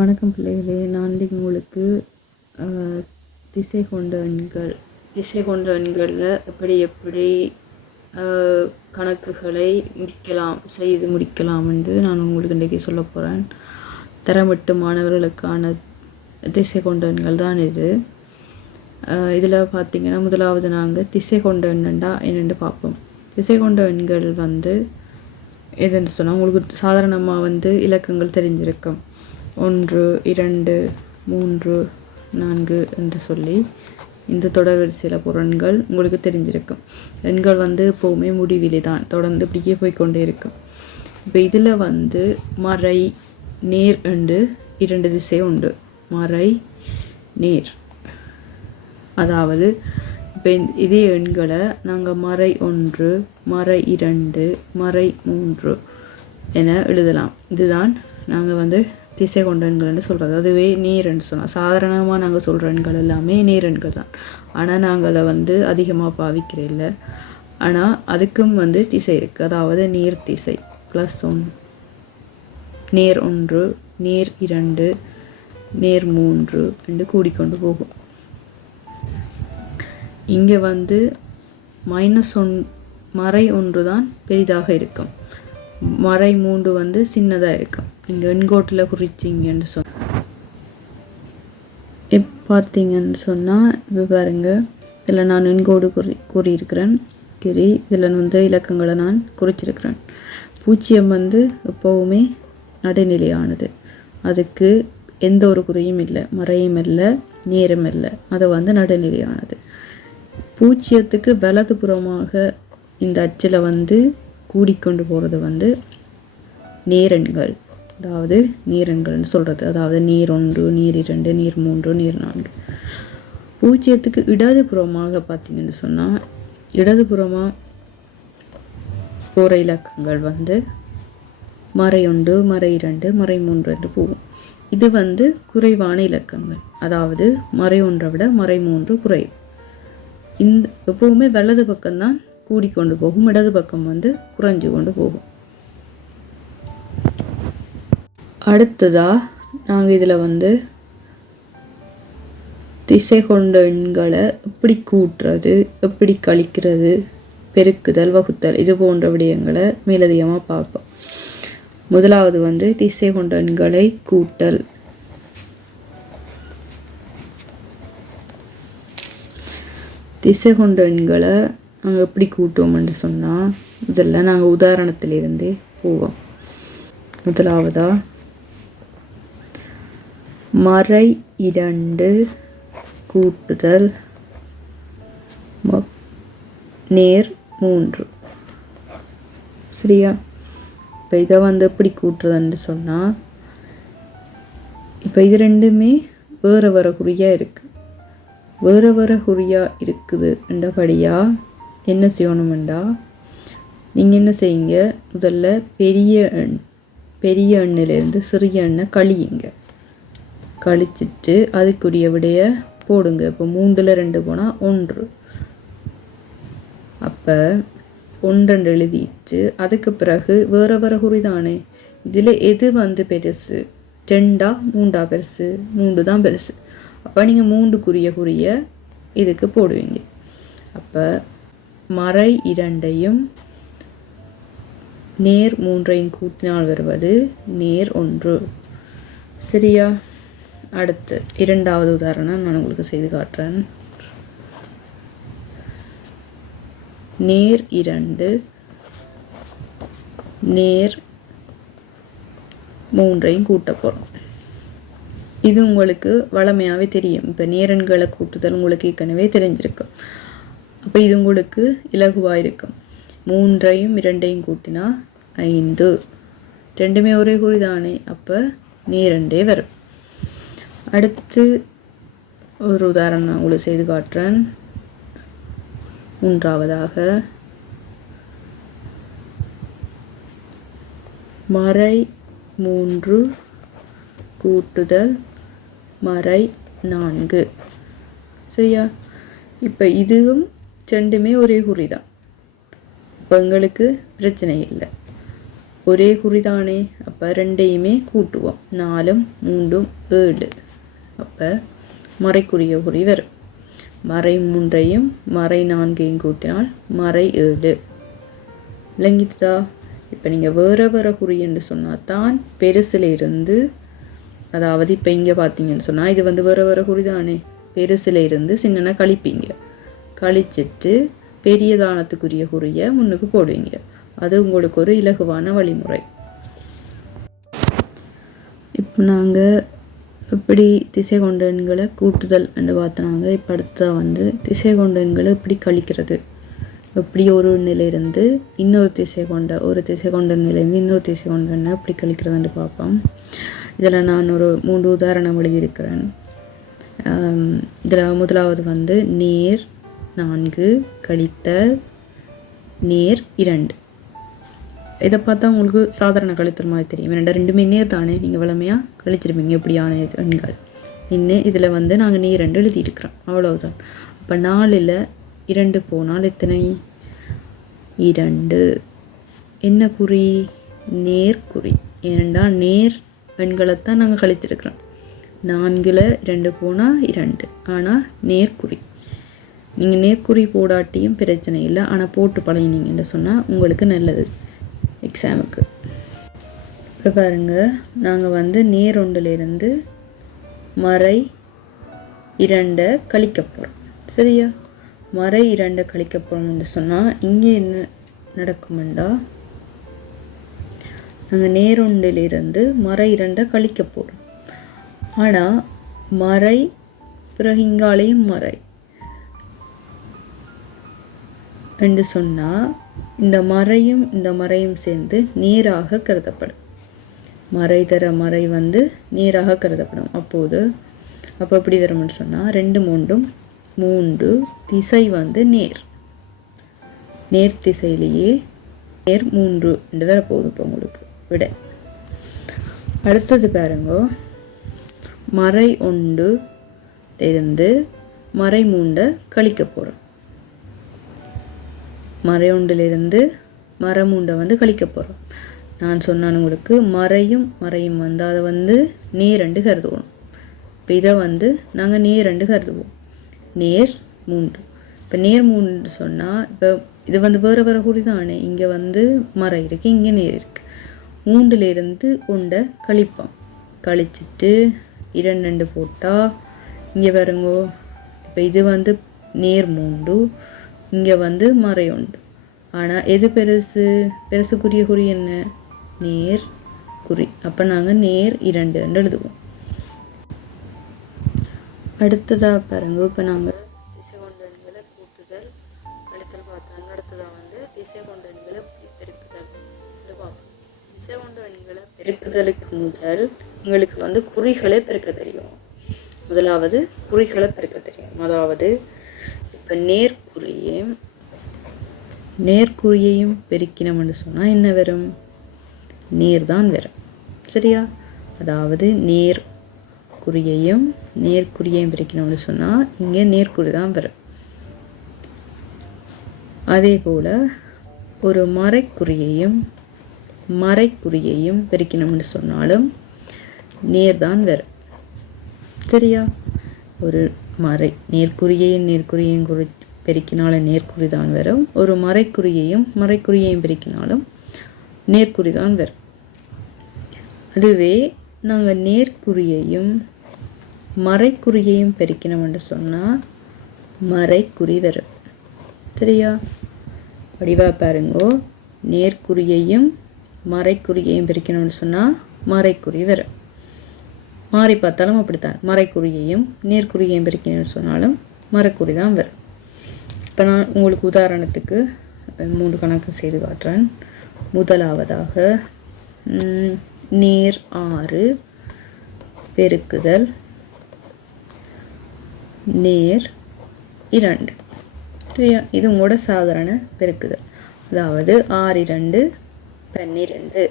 வணக்கம் பிள்ளைகளே நான் இன்றைக்கி உங்களுக்கு திசை கொண்ட எண்கள். திசை கொண்ட எண்களில் எப்படி எப்படி கணக்குகளை முடிக்கலாம் செய்து முடிக்கலாம் என்று நான் உங்களுக்கு இன்றைக்கி சொல்ல போகிறேன் தரமிட்டு மாணவர்களுக்கான திசை கொண்ட எண்கள் தான் இது. இதில் பார்த்திங்கன்னா முதலாவது நாங்கள் திசை கொண்ட எண்ணண்டா என்னென்று பார்ப்போம். திசை கொண்ட எண்கள் வந்து எதுன்னு சொன்னால் உங்களுக்கு சாதாரணமாக வந்து இலக்கங்கள் தெரிஞ்சிருக்கும். ஒன்று இரண்டு மூன்று நான்கு என்று சொல்லி இந்த தொடர்வரிசையில் புறன்கள் உங்களுக்கு தெரிஞ்சிருக்கும். எண்கள் வந்து எப்போவுமே முடிவிலி தான் தொடர்ந்து இப்படியே போய்க்கொண்டே இருக்கும். இப்போ இதில் வந்து மறை நேர் உண்டு இரண்டு திசை உண்டு. மறை நேர். அதாவது இப்போ இதே எண்களை நாங்கள் மறை ஒன்று மறை இரண்டு மறை மூன்று என எழுதலாம். இதுதான் நாங்கள் வந்து திசை கொண்ட எண்கள்னு சொல்கிறது அதுவே நேரன்னு சொன்னால் சாதாரணமாக நாங்கள் சொல்கிற எண்கள் எல்லாமே நேரெண்கள் தான். ஆனால் நாங்கள் அதை வந்து அதிகமாக பாவிக்கிற இல்லை. ஆனால் அதுக்கும் வந்து திசை இருக்குது அதாவது நேர் திசை ப்ளஸ் ஒன். நேர் ஒன்று நேர் இரண்டு நேர் மூன்று என்று கூடிக்கொண்டு போகும். இங்கே வந்து மைனஸ் ஒன் மறை ஒன்று தான் பெரிதாக இருக்கும். மறை மூன்று வந்து சின்னதாக இருக்கும். நீங்கள் வெண்கோட்டில் குறிச்சிங்கன்னு சொன்ன இப்போ பார்த்தீங்கன்னு சொன்னால் இப்போ பாருங்கள் இதில் நான் வெண்கோடு குறி கூறியிருக்கிறேன். கிரி இதில் வந்து இலக்கங்களை நான் குறிச்சிருக்கிறேன். பூஜ்ஜியம் வந்து எப்போவுமே நடுநிலையானது. அதுக்கு எந்த ஒரு குறியும் இல்லை. மறையும் இல்லை. நேரம் இல்லை. அது வந்து நடுநிலையானது. பூஜ்ஜியத்துக்கு வலதுபுறமாக இந்த அச்சில் வந்து கூடிக்கொண்டு போகிறது வந்து நேரன்கள். அதாவது நீரன்கள்னு சொல்கிறது அதாவது நீர் ஒன்று நீர் இரண்டு நீர் மூன்று நீர் நான்கு. பூஜ்ஜியத்துக்கு இடதுபுறமாக பார்த்தீங்கன்னு சொன்னால் இடதுபுறமாக போகிற இலக்கங்கள் வந்து மறை ஒன்று மறை இரண்டு மறை மூன்று என்று போகும். இது வந்து குறைவான இலக்கங்கள். அதாவது மறை ஒன்றை விட மறை மூன்று குறையும். இந்த எப்போவுமே வலது பக்கம்தான் கூடிக்கொண்டு போகும். இடது பக்கம் வந்து குறைஞ்சு கொண்டு போகும். அடுத்ததாக நாங்கள் இதில் வந்து திசை கொண்ட எண்களை எப்படி கூட்டுறது எப்படி கழிக்கிறது பெருக்குதல் வகுத்தல் இது போன்ற விடயங்களை மேலதிகமாக பார்ப்போம். முதலாவது வந்து திசை கொண்ட எண்களை கூட்டல். திசை கொண்ட எண்களை நாங்கள் எப்படி கூட்டுவோம்னு சொன்னால் முதல்ல நாங்கள் உதாரணத்திலிருந்தே போவோம். முதலாவதாக மறை இரண்டு கூட்டுதல் நேர் மூன்று. சரியா? இப்போ இதை வந்து எப்படி கூட்டுறதுன்னு சொன்னால் இப்போ இது ரெண்டுமே வேறு வேறு குறியாக இருக்குது வேறு வேறு குறியாக இருக்குது என்றபடியாக என்ன செய்யணுமெண்டா நீங்கள் என்ன செய்யுங்க முதல்ல பெரிய எண் பெரிய எண்ணிலேருந்து சிறிய எண்ணை கழியுங்க. கழிச்சிட்டு அதுக்குரிய விடைய போடுங்க. இப்போ மூன்றில் ரெண்டு போனால் ஒன்று. அப்போ ஒன்றெண்டு எழுதிட்டு அதுக்கு பிறகு வேறு வேறு குறிதானே? இதில் எது வந்து பெருசு? ரெண்டா மூண்டா பெருசு? மூன்று தான் பெருசு. அப்போ நீங்கள் மூன்றுக்குரிய குறிய இதுக்கு போடுவீங்க. அப்போ மறை இரண்டையும் நேர் மூன்றையும் கூட்டினால் வருவது நேர் ஒன்று. சரியா? அடுத்து இரண்டாவது உதாரணம் நான் உங்களுக்கு செய்து காட்டுறேன். நேர் இரண்டு நேர் மூன்றையும் கூட்ட போகிறோம் இது உங்களுக்கு வளமையாகவே தெரியும். இப்போ நேரன்களை கூட்டுதல் உங்களுக்கு ஏற்கனவே தெரிஞ்சிருக்கும் அப்போ இது உங்களுக்கு இலகுவாக இருக்கும் மூன்றையும் இரண்டையும் கூட்டினா ஐந்து. ரெண்டுமே ஒரே குறி தானே அப்போ நேரண்டே வரும். அடுத்து ஒரு உதாரணம் நான் உங்களுக்கு செய்து காட்டுறேன். மூன்றாவதாக மறை மூன்று கூட்டுதல் மறை நான்கு. சரியா? இப்போ இதுவும் ரெண்டுமே ஒரே குறி தான் இப்போ எங்களுக்கு பிரச்சனை இல்லை. ஒரே குறிதானே. அப்போ ரெண்டையுமே கூட்டுவோம். நாலும் மூன்றும் ஏழு. அப்போ மறைக்குரிய குறி வரும் மறை மூன்றையும் மறை நான்கையும் கூட்டினால் மறை ஏழு. விளங்கிட்டுதா? இப்போ நீங்கள் வேற வேற குறி என்று சொன்னால் தான் பெருசில் இருந்து அதாவது இப்போ இங்கே பார்த்தீங்கன்னு சொன்னால் இது வந்து வேற வேற குறி தானே. பெருசில் இருந்து சின்னனா கழிப்பீங்க. கழிச்சிட்டு பெரிய தானத்துக்குரிய குறியை முன்னுக்கு போடுவீங்க. அது உங்களுக்கு ஒரு இலகுவான வழிமுறை. இப்போ நாங்கள் இப்படி திசை கொண்ட எண்களை கூட்டுதல் என்று பார்த்தனாங்க இப்போ அடுத்தா வந்து திசை கொண்ட எண்களை கழிக்கிறது? இப்படி ஒரு நிலையிலிருந்து இன்னொரு திசை கொண்ட ஒரு திசை கொண்ட நிலையிலேருந்து இன்னொரு திசை கொண்ட எண்ணை கழிக்கிறதுன்னு பார்ப்போம். இதில் நான் ஒரு மூன்று உதாரணம் எழுதியிருக்கிறேன். இதில் முதலாவது வந்து நேர் நான்கு கழித்தல் நேர் இரண்டு. இதை பார்த்தா உங்களுக்கு சாதாரண கழித்தல் மாதிரி தெரியும். ரெண்டு ரெண்டுமே நேர் தானே. நீங்கள் வளமையாக கழிச்சிருப்பீங்க. எப்படியான எண்கள் இன்னும் இதில் வந்து நாங்கள் நீ ரெண்டு எழுதியிருக்கிறோம். அவ்வளவுதான். அப்போ நாலில் இரண்டு போனால் எத்தனை? இரண்டு. என்ன குறி? நேர்குறி ஏனெண்டா நேர் எண்களைத்தான் நாங்கள் கழித்திருக்கிறோம். நான்கில் ரெண்டு போனால் இரண்டு. ஆனால் நேர்குறி நீங்கள் நேர்குறி போடாட்டியும் பிரச்சனை இல்லை. ஆனால் போட்டு பழகினீங்கன்னு சொன்னால் உங்களுக்கு நல்லது. எக்ஸாமுக்கு இப்போ பாருங்கள் நாங்கள் வந்து நேரொண்டிலிருந்து மறை இரண்டை கழிக்க போகிறோம் சரியா? மறை இரண்டை கழிக்க போகிறோம்னு சொன்னால் இங்கே என்ன நடக்குமெண்டா? நாங்கள் நேரொண்டிலிருந்து மறை இரண்டை கழிக்க போகிறோம் ஆனால் மறை பிறகு இங்காலையும் மறை. என்று சொன்னால் இந்த மறையும் இந்த மறையும் சேர்ந்து நீராக கருதப்படும். மறை தர மறை வந்து நீராக கருதப்படும். அப்போது அப்போ எப்படி வரும்னு சொன்னால் ரெண்டு மூன்றும் மூன்று திசை வந்து நேர். நேர் திசையிலேயே நேர் மூன்று ரெண்டு வேற போகுது இப்போ உங்களுக்கு. விட. அடுத்தது பாருங்க. மறை ஒன்று இருந்து மறை மூண்டை கழிக்க போகிறோம் மறையுண்டிலிருந்து மரமுண்டை வந்து கழிக்க போகிறோம் நான் சொன்னான் உங்களுக்கு மறையும் மறையும் வந்து அதை வந்து நேரண்டு கருதுவோம். இப்போ இதை வந்து நாங்கள் நேரண்டு கருதுவோம். நேர் மூண்டு இப்போ நேர் மூன்று சொன்னால் இப்போ இது வந்து வேறு வேறு கூடி தானே இங்கே வந்து மரம் இருக்குது இங்கே நேர் இருக்குது மூண்டிலிருந்து உண்டை கழிப்போம். கழிச்சிட்டு இரண்டு ரெண்டு போட்டால் இங்கே பாருங்கோ இப்போ இது வந்து நேர் மூண்டு இங்கே வந்து மறை உண்டு. ஆனால் எது பெருசு? பெருசுக்குரிய குறி என்ன? நேர் குறி. அப்போ நாங்கள் நேர் இரண்டு எழுதுவோம். அடுத்ததாக பாருங்க. இப்போ நாங்கள் திசை கொண்ட எண்களை கூட்டுதல் கழித்தல் பார்த்தாங்க. அடுத்ததாக வந்து திசை கொண்ட எண்களை பெருக்குதல் இது பார்ப்போம். திசை கொண்ட எண்களை பெருக்குதலுக்கு முதல் எங்களுக்கு வந்து குறிகளை பெருக்க தெரியும். முதலாவது குறிகளை பெருக்க தெரியும். அதாவது இப்போ நேர்குறியையும் நேர்குறியையும் பெருக்கினோம்னு சொன்னால் என்ன வரும்? நேர் தான் வரும். சரியா? அதாவது நேர் குறியையும் நேர்குறியையும் பிரிக்கணும்னு சொன்னால் இங்கே நேர்குறி தான் வரும். அதே போல் ஒரு மறைக்குறியையும் மறைக்குறியையும் பிரிக்கணும்னு சொன்னாலும் நேர் தான் வரும். சரியா? ஒரு மறை. நேர்குறியையும் நேர்குறியையும் குறி பெருக்கினாலும் நேர்குறி தான் வரும். ஒரு மறைக்குறியையும் மறைக்குறியையும் பெருக்கினாலும் நேர்குறி தான் வரும். அதுவே நாங்கள் நேர்குறியையும் மறைக்குறியையும் பெருக்கினோம் என்று சொன்னால் மறைக்குறி வரும். சரியா? வடிவாக பாருங்கோ. நேர்குறியையும் மறைக்குறியையும் பிரிக்கணும்னு சொன்னால் மறைக்குறி வரும். மாறி பார்த்தாலும் அப்படித்தான். மறைக்குறியையும் நேர்குறியையும் பிரிக்கணும்னு சொன்னாலும் மறைக்குறி தான் வரும். இப்போ நான் உங்களுக்கு உதாரணத்துக்கு மூன்று கணக்கு செய்து காட்டுறேன். முதலாவதாக நேர் ஆறு பெருக்குதல். நேர் இரண்டு. இது உங்களோட சாதாரண பெருக்குதல். அதாவது ஆறு இரண்டு பன்னிரெண்டு.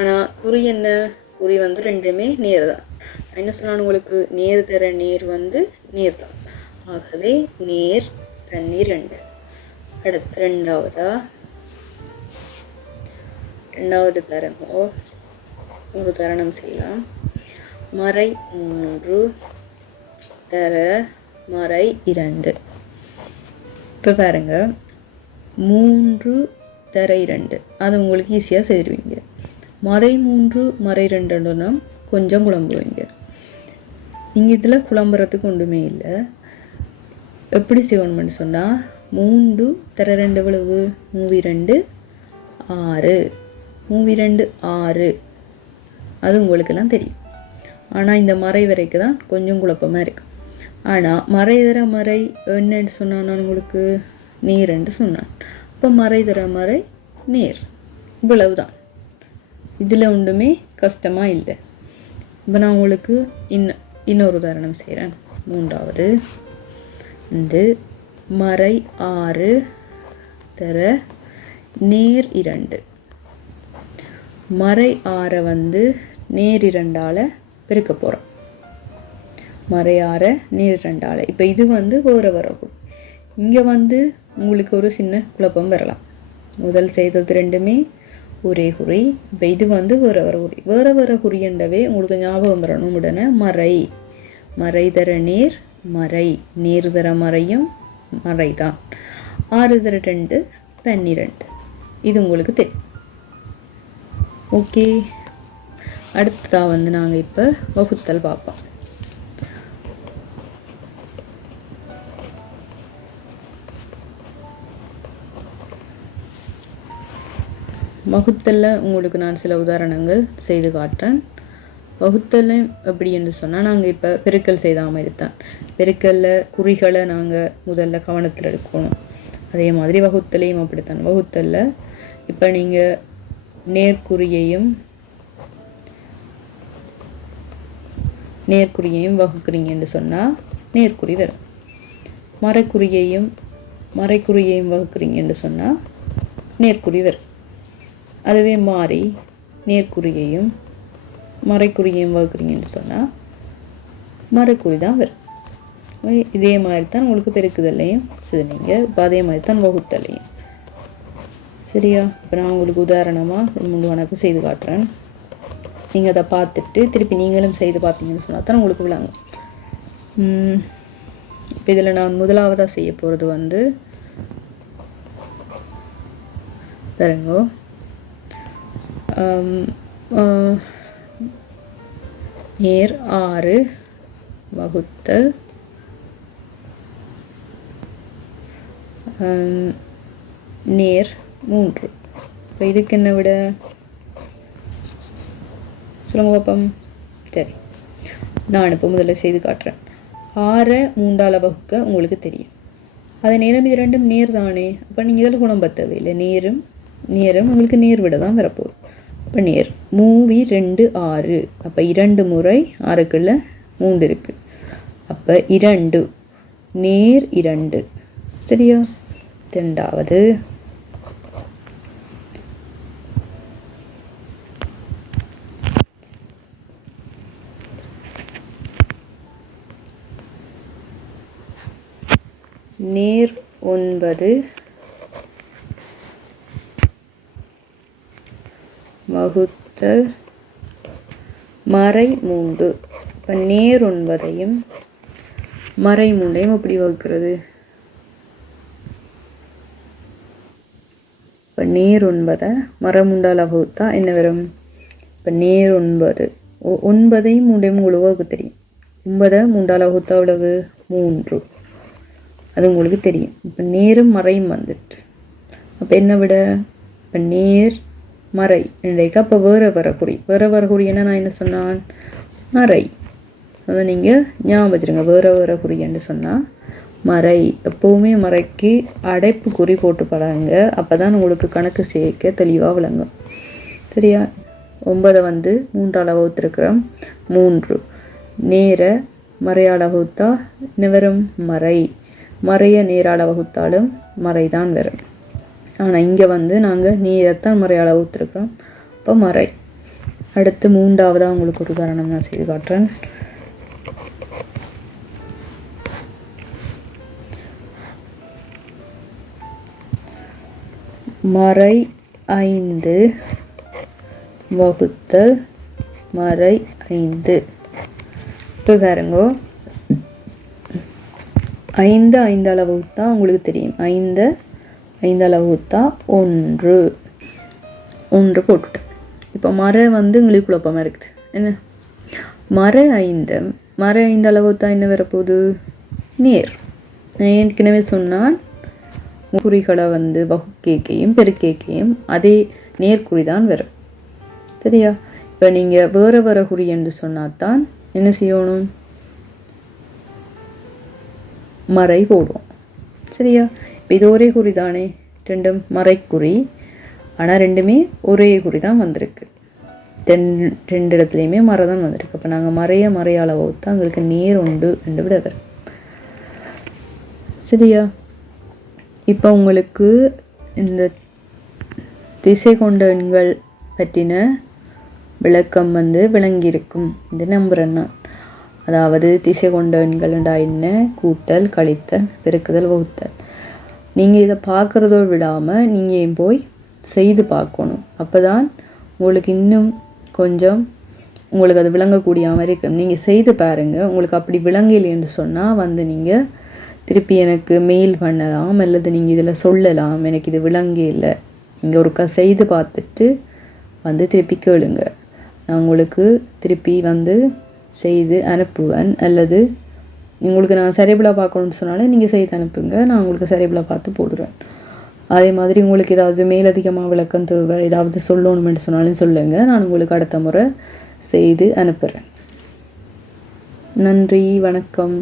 ஆனால் குறி என்ன? குறி வந்து ரெண்டுமே நேர் தான். என்ன சொன்னாலும் உங்களுக்கு? நேர் தர நேர் வந்து நேர் தான். ஆகவே நேர் பன்னிரெண்டு அடுத்து ரெண்டாவதா? ரெண்டாவது பாருங்க ஒரு தரணம் செய்யலாம். மறை மூன்று தர மறை இரண்டு. இப்போ பாருங்கள் மூன்று தர இரண்டு. அது உங்களுக்கு ஈஸியாக செய்திருவீங்க. மறை மூன்று மறை ரெண்டுன்னா கொஞ்சம் குழம்புவீங்க நீங்கள் இதில் குழம்புறதுக்கு ஒன்றுமே இல்லை. எப்படி செய்வோம்னு சொன்னால் மூன்று தர ரெண்டு எவ்வளவு? மூவி ரெண்டு ஆறு. மூவி ரெண்டு ஆறு. அது உங்களுக்கெல்லாம் தெரியும். ஆனால் இந்த மறை வரைக்கு தான் கொஞ்சம் குழப்பமாக இருக்குது ஆனால் மறை தர மறை என்னன்னு சொன்னான் நான் உங்களுக்கு? நீர்ன்னு சொன்னான். இப்போ மறை தர மறை நீர். இவ்வளவு தான் இதில் ஒன்றுமே கஷ்டமாக இல்லை. இப்போ நான் உங்களுக்கு இன்ன இன்னொரு உதாரணம் செய்கிறேன் மூன்றாவது வந்து மறை ஆறு தர நேர் இரண்டு. மறை ஆறை வந்து நேர் இரண்டால் பெருக்க போகிறோம் மறை ஆறை நேர் இரண்டால். இப்போ இது வந்து வேறு வரக்கூடும் இங்கே வந்து உங்களுக்கு ஒரு சின்ன குழப்பம் வரலாம். முதல் செய்தது ரெண்டுமே ஒரே குறி இப்போ இது வந்து வேறு வேறு குறி வேறு வேறு குறியண்டவே உங்களுக்கு ஞாபகம் வரணும் உடனே மறை. மறை தர நீர் மறை. நீர் தர மறையும் மறை தான். ஆறு தர ரெண்டு பன்னிரெண்டு. இது உங்களுக்கு தெரியும். ஓகே. அடுத்ததாக வந்து நாங்கள் இப்போ வகுத்தல் பார்ப்போம். வகுத்தலில் உங்களுக்கு நான் சில உதாரணங்கள் செய்து காட்டுறேன். வகுத்தல் அப்படி என்று சொன்னால் நாங்கள் இப்போ பெருக்கல் செய்தாமல் இருத்தான் பெருக்கல்ல குறிகளை நாங்கள் முதல்ல கவனத்தில் எடுக்கணும். அதே மாதிரி வகுத்தலையும் அப்படித்தான். வகுத்தலில் இப்போ நீங்கள் நேர்குறியையும் நேர்குறியையும் வகுக்கிறீங்கன்னு சொன்னால் நேர்குறி வரும். மறைக்குறியையும் மறைக்குறியையும் வகுக்கிறீங்கன்னு சொன்னால் நேர்குறி வரும். அதுவே மாறி நேர்குறியையும் மறைக்குறியையும் வகுக்கிறீங்கன்னு சொன்னால் மறைக்குறி தான் வரும். இதே மாதிரி தான் உங்களுக்கு பெருக்குதல்லையும் செய்வீங்க இப்போ அதே மாதிரி தான் வகுத்தலையும். சரியா? இப்போ நான் உங்களுக்கு உதாரணமாக முழு வணக்கம் செய்து காட்டுறேன். நீங்கள் அதை பார்த்துட்டு திருப்பி நீங்களும் செய்து பார்த்தீங்கன்னு சொன்னால் தான் உங்களுக்கு விளங்கும். இப்போ இதில் நான் முதலாவதாக செய்ய போகிறது வந்து பாருங்கோ Um, uh, நேர் ஆறு வகுத்தல். Um, நேர் மூன்று. இப்போ இதுக்கு என்ன விட? சொல்லுங்க பாப்பம். சரி. நான் இப்போ முதல்ல செய்து காட்டுறேன். ஆறை மூண்டால் வகுக்க உங்களுக்கு தெரியும். அதே நேரம் இது ரெண்டும் நேர் தானே அப்போ நீங்கள் இதில் குணம் இல்லை. நேரும் நேரம் உங்களுக்கு நேர் விட தான் வரப்போகுது. அப்போ நேர் மூவி ரெண்டு ஆறு. அப்போ இரண்டு முறை ஆறுக்குள்ள மூன்று இருக்குது அப்போ இரண்டு. நேர் இரண்டு. சரியா? ரெண்டாவது நேர் ஒன்பது. வகுத்தல் மறை மூன்று. இப்போ நேர் ஒன்பதையும் மறை மூண்டையும் எப்படி வகுக்கிறது? இப்போ நேர் ஒன்பதை மரமுண்டால் வகுத்தா என்ன வரும்? இப்போ நேர் ஒன்பது. ஒன்பதையும் மூண்டையும் உங்களுக்கு வகுக்க தெரியும்? ஒன்பதை மூண்டால் வகுத்தா அவ்வளவு மூன்று. அது உங்களுக்கு தெரியும். இப்போ நேரும் மறையும் வந்துட்டு. அப்போ என்ன விட? இப்போ நேர் மறை. இன்றைக்கு அப்போ வேற வர குறி வேறு வர நான் என்ன சொன்னான்? மறை. அதை நீங்கள் ஞாபகம் வச்சுருங்க. வேற வர குறின்னு சொன்னால் மறை. எப்போவுமே மறைக்கு அடைப்பு குறி போட்டு பழகுங்க. அப்போ தான் உங்களுக்கு கணக்கு சேர்க்க தெளிவாக விளங்கும். சரியா? ஒன்பதை வந்து மூன்றால் வகுத்துருக்குறோம். மூன்று. நேர மறையால் வகுத்தா என்ன வரும்? மறை. மறைய நேரால் வகுத்தாலும் மறைதான் வரும். ஆனால் இங்கே வந்து நாங்கள் நீரைத்தான் முறையால் ஊற்றுருக்குறோம் இப்போ மறை. அடுத்து மூன்றாவதாக உங்களுக்கு ஒரு உதாரணம் நான் செய்து காட்டுறேன். மறை ஐந்து வகுத்தல் மறை ஐந்து. இப்போ பாருங்கோ. ஐந்து ஐந்து அளவு தான் உங்களுக்கு தெரியும். ஐந்து ஐந்தளவு தான் ஒன்று. ஒன்று போட்டுட்டேன் இப்போ மர வந்து எங்களுக்கு குழப்பமாக இருக்குது. என்ன? மர ஐந்து. மர ஐந்து அளவு தான் என்ன வரப்போகுது? நேர். நான் ஏற்கனவே சொன்னால் குறிகளை வந்து வகுக்கேக்கையும் பெருக்கேக்கையும் அதே நேர்குறி தான் வரும். சரியா? இப்போ நீங்கள் வேறு வேறு குறி என்று சொன்னால் தான் என்ன செய்யணும்? மறை போடுவோம். சரியா? இப்போ இது ஒரே குறி தானே ரெண்டும் மறைக்குறி. ஆனால் ரெண்டுமே ஒரே குறி தான் வந்திருக்கு. தென் ரெண்டு இடத்துலையுமே மறை தான் வந்திருக்கு. அப்போ நாங்கள் மறைய மறையால வகுத்தா எங்களுக்கு நேர் உண்டு ரெண்டு விட வரும் சரியா? இப்போ உங்களுக்கு இந்த திசை கொண்ட எண்கள் பற்றின விளக்கம் வந்து விளங்கியிருக்கும் இது நம்புகிறேன் நான். அதாவது திசை கொண்ட என்ன? கூட்டல் கழித்தல் பெருக்குதல் வகுத்தல். நீங்கள் இதை பார்க்குறதோ விடாமல் நீங்கள் போய் செய்து பார்க்கணும்? அப்போ தான் உங்களுக்கு இன்னும் கொஞ்சம் உங்களுக்கு அது விளங்கக்கூடிய மாதிரி இருக்கும் நீங்கள் செய்து பாருங்கள் உங்களுக்கு அப்படி விளங்கலைன்னு சொன்னால் வந்து நீங்கள் திருப்பி எனக்கு மெயில் பண்ணலாம் அல்லது நீங்கள் இதில் சொல்லலாம். எனக்கு இது விளங்கே இல்லை. நீங்கள் ஒருக்கா செய்து பார்த்துட்டு வந்து திருப்பி கேளுங்க. நான் உங்களுக்கு திருப்பி வந்து செய்து அனுப்புவேன் அல்லது உங்களுக்கு நான் சரிபிளாக பார்க்கணுன்னு சொன்னாலே நீங்கள் செய்து அனுப்புங்க. நான் உங்களுக்கு சரிபிளாக பார்த்து போடுறேன். அதே மாதிரி உங்களுக்கு ஏதாவது மேலதிகமாக விளக்கம் தேவை ஏதாவது சொல்லணுமென்று சொன்னாலும் சொல்லுங்கள் நான் உங்களுக்கு அடுத்த முறை செய்து அனுப்புகிறேன் நன்றி வணக்கம்.